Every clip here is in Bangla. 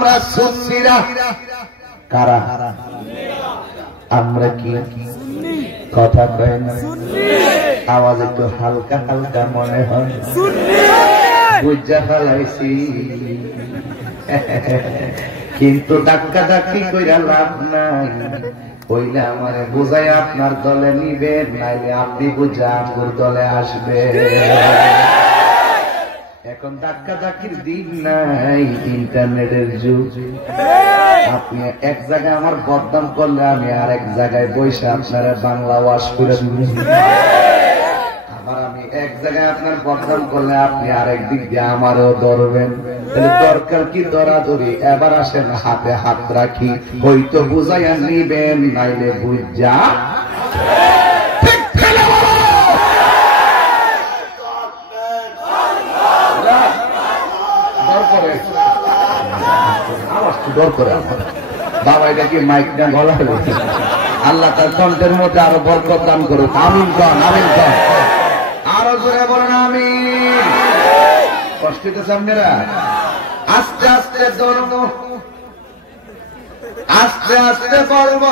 আমরা সুন্নিরা কারা আমরা কি কথা কয় না আওয়াজ একটু হালকা হালকা মনে হয় বুঝা ফেলাইছি কিন্তু ধাক্কা ধাক্কি কইরা লাভ নাই কইলে আমারে বুঝাই আপনার দলে নিবেন নাইলে আপনি বুঝা আমার দলে আসবে এখন ধাক্কা ধাক্কির দিন নাই ইন্টারনেটের যুগ আপনি এক জায়গায় আমার বদনাম করলে আমি আর এক জায়গায় বসে আপনারা বাংলা ওয়াশ করে দিবেন আবার আমি এক জায়গায় আপনার বদনাম করলে আপনি আরেক দিক দিয়ে আমারও ধরবেন তাহলে দরকার কি দরাদরি এবার আসেন হাতে হাত রাখি হয়তো বুঝাইয়া নিবেন নাইলে বুঝা ডর করে বাবা এটা কি মাইক না গলা আল্লাহ তার কণ্ঠের মধ্যে আরো বরকত দান করুক আমিন কন আমিন কন আরো জোরে বলেন আমিন কষ্ট হইতেছে আপনারা আস্তে আস্তে ধর্ম আস্তে আস্তে বলব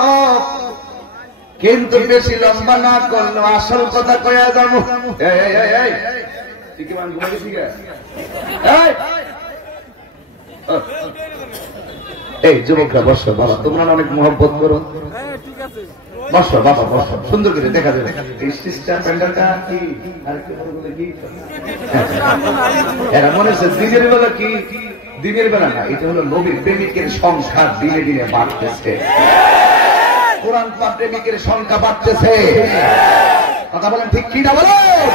কিন্তু বেশি লম্বা না করলো আসল কথা কয়া যাবো এই যুবকরা বসো বাবা তোমরা অনেক মহব্বত করো বসো বাবা বসো সুন্দর করে দেখা যাবে এই সিস্টার প্যান্ডেলটা কি আর কি বলে কি এরা মনে হচ্ছে দিনের বেলা কি দিনের বেলা না এটা হলো নবীর প্রেমিকের সংখ্যা দিনে দিনে বাড়তেছে কোরআন পাক প্রেমিকের সংখ্যা বাড়তেছে কথা বলেন ঠিক কি না বলেন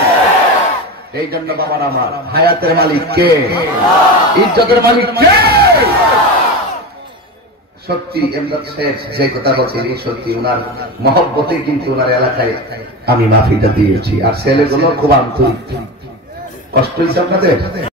এই জন্য বাবার আমার হায়াতের মালিক কে ইজ্জতের মালিক কে সত্যি এমদাদ সাহেব যে কথা বলছেন এই সত্যি উনার মহব্বতে কিন্তু উনার এলাকায় আমি মাফিটা দিয়েছি আর ছেলেগুলো খুব আন্তরিক কষ্ট হয়েছে আপনাদের